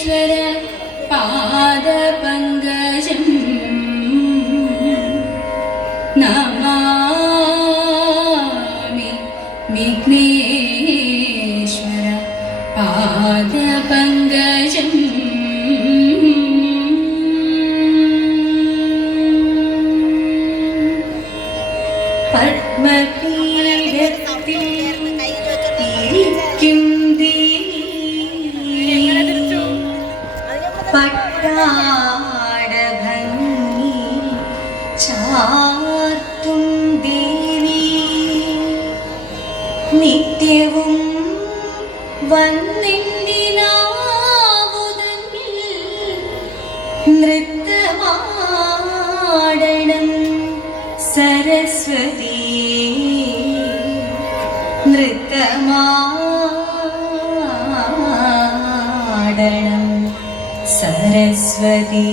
परमेश्वर पादपङ्कजम् नमामि विघ्नेश्वर पादपङ्कजम् पद्मपीडति നിത്യവും വന്നിനാവുതങ്ങിൽ നൃത്തമാടണം സരസ്വതി നൃത്തമാടണം സരസ്വതി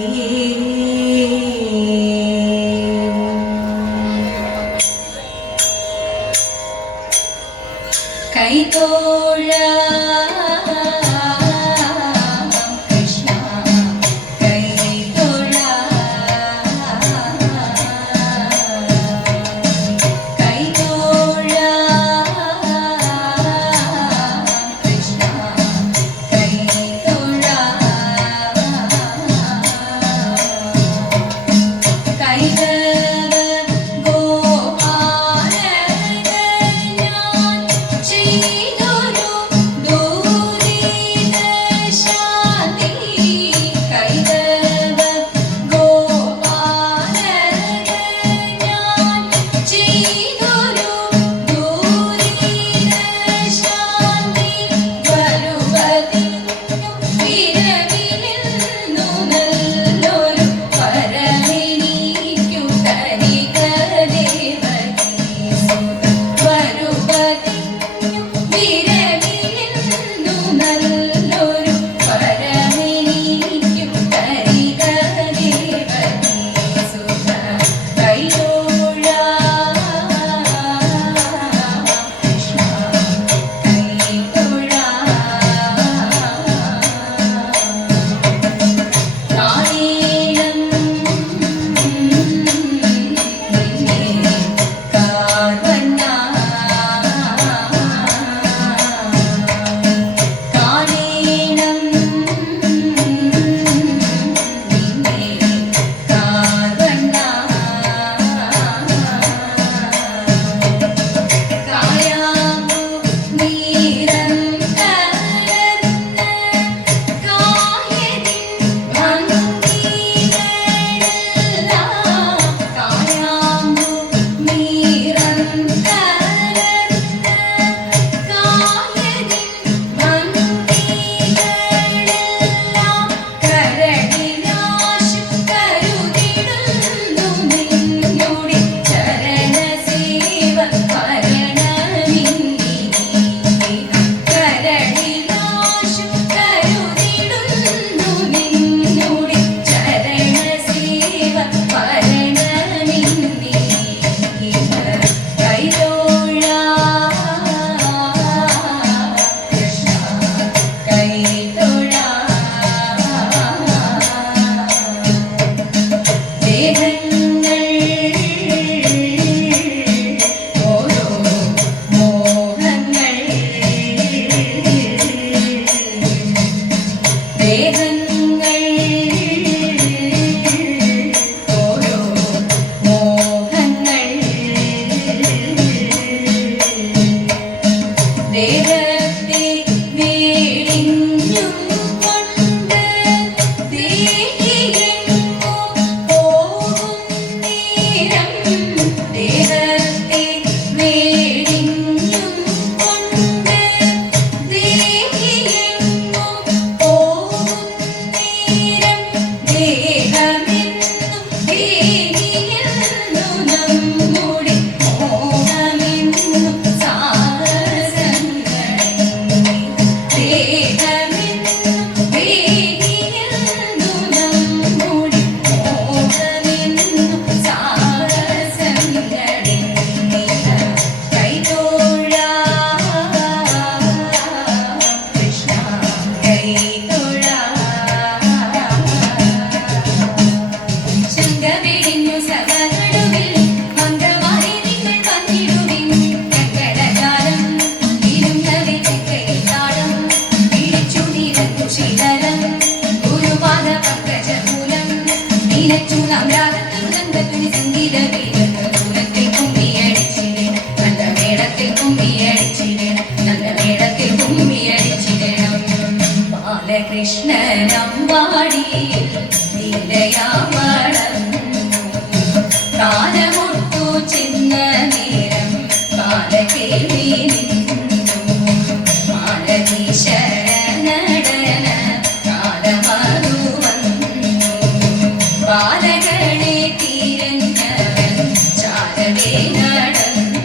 ബാലകളെ തിരഞ്ഞവൻ ചാരവേ നടന്നു.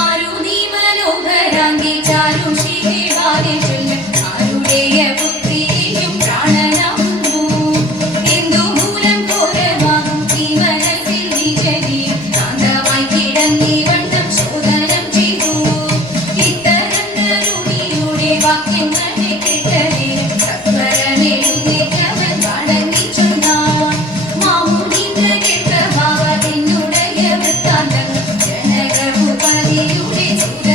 ആരു നീ മനോഹരാങ്കി ചാരുഷികെ വാരി ചൊല്ല ആരുടെയ പുത്രിയും പ്രാണനാകുന്നു എന്തു മൂലം ഘോരമാകും ഈ മനസ്സിൽ നിജനിയും കാന്തമായി കിടന്നീ വണ്ണം ശോധനം ചെയ്തു. ഇത്തരം കരുണിയുടെ വാക്യങ്ങളെ